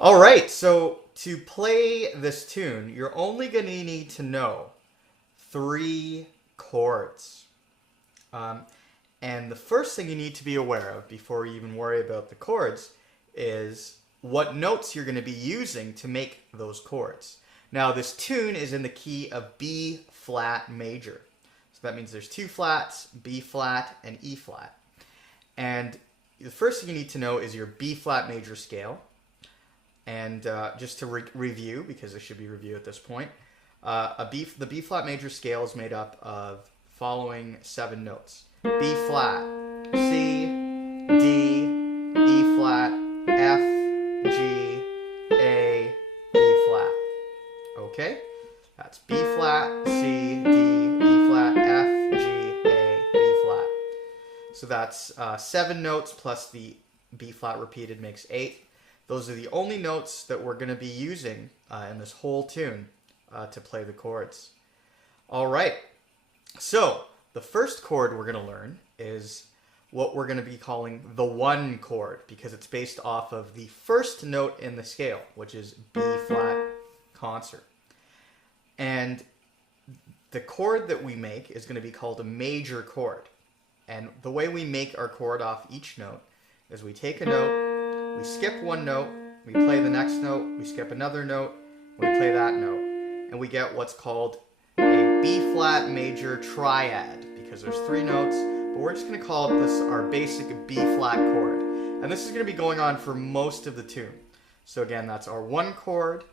All right, so to play this tune, you're only going to need to know three chords. Um, and the first thing you need to be aware of before you even worry about the chords is what notes you're going to be using to make those chords. Now, this tune is in the key of B flat major. So that means there's two flats, B flat and E flat. And the first thing you need to know is your B flat major scale. And just to review, because there should be review at this point, the B flat major scale is made up of following 7 notes: B flat, C, D, E flat, F, G, A, B flat. Okay? That's B flat, C, D, E flat, F, G, A, B flat. So that's 7 notes plus the B flat repeated makes 8. Those are the only notes that we're going to be using in this whole tune to play the chords. All right, so the first chord we're going to learn is what we're going to be calling the 1 chord, because it's based off of the first note in the scale, which is B flat concert. And the chord that we make is going to be called a major chord. And the way we make our chord off each note is we take a note, we skip one note, we play the next note, we skip another note, we play that note, and we get what's called a B flat major triad, because there's 3 notes, but we're just going to call this our basic B flat chord. And this is going to be going on for most of the tune. So again, that's our 1 chord,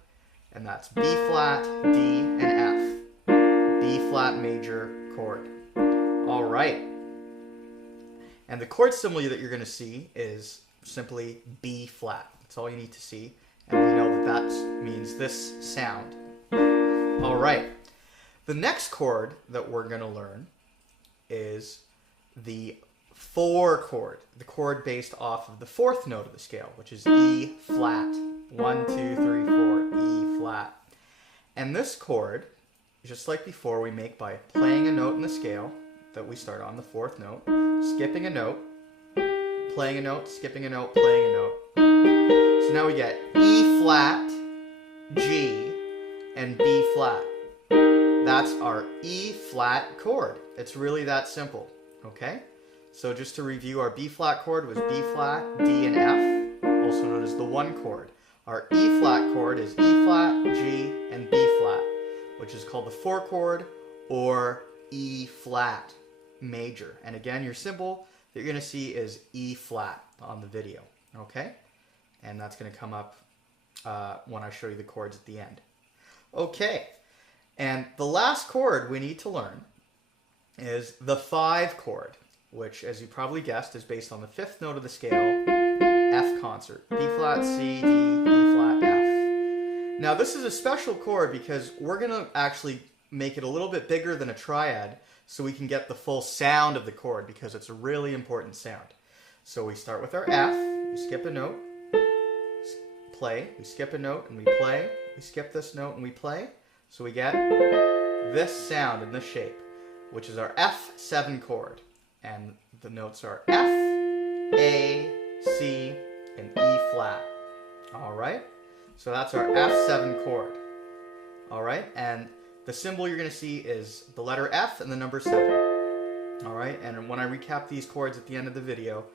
and that's B flat, D, and F. B flat major chord. All right. And the chord simile that you're going to see is simply B flat. That's all you need to see. And we know that that means this sound. All right. The next chord that we're going to learn is the 4 chord. The chord based off of the 4th note of the scale, which is E flat. 1, 2, 3, 4, E flat. And this chord, just like before, we make by playing a note in the scale that we start on, the 4th note, skipping a note, playing a note, skipping a note, playing a note. So now we get E flat, G, and B flat. That's our E flat chord. It's really that simple, okay? So just to review, our B flat chord was B flat, D, and F, also known as the 1 chord. Our E flat chord is E flat, G, and B flat, which is called the 4 chord or E flat major. And again, your symbol that you're going to see is E flat on the video, okay? And that's going to come up when I show you the chords at the end. Okay, and the last chord we need to learn is the 5 chord, which, as you probably guessed, is based on the 5th note of the scale, F concert. B flat, C, D, E flat, F. Now this is a special chord because we're going to actually make it a little bit bigger than a triad so we can get the full sound of the chord, because it's a really important sound. So we start with our F, we skip a note, play, we skip a note and we play, we skip this note and we play. So we get this sound in this shape, which is our F7 chord. And the notes are F, A, C, and E flat. All right? So that's our F7 chord. All right? And the symbol you're going to see is the letter F and the number 7. All right? And when I recap these chords at the end of the video,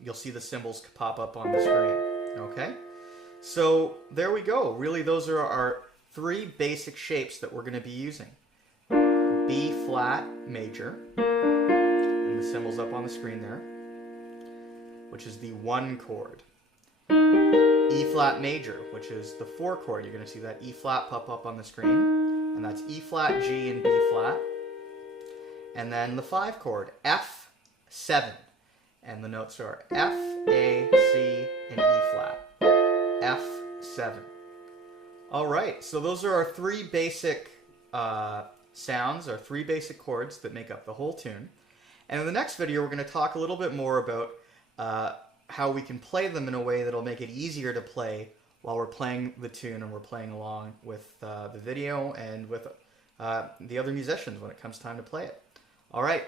you'll see the symbols pop up on the screen. Okay? So there we go. Really, those are our 3 basic shapes that we're going to be using. B flat major, and the symbol's up on the screen there, which is the 1 chord. E flat major, which is the 4 chord. You're going to see that E flat pop up on the screen, and that's E flat, G, and B flat. And then the 5 chord, F7, and the notes are F, A, C, and E flat. F7. All right, so those are our 3 basic sounds, our 3 basic chords that make up the whole tune. And in the next video, we're going to talk a little bit more about how we can play them in a way that'll make it easier to play while we're playing the tune and we're playing along with the video and with the other musicians when it comes time to play it. All right,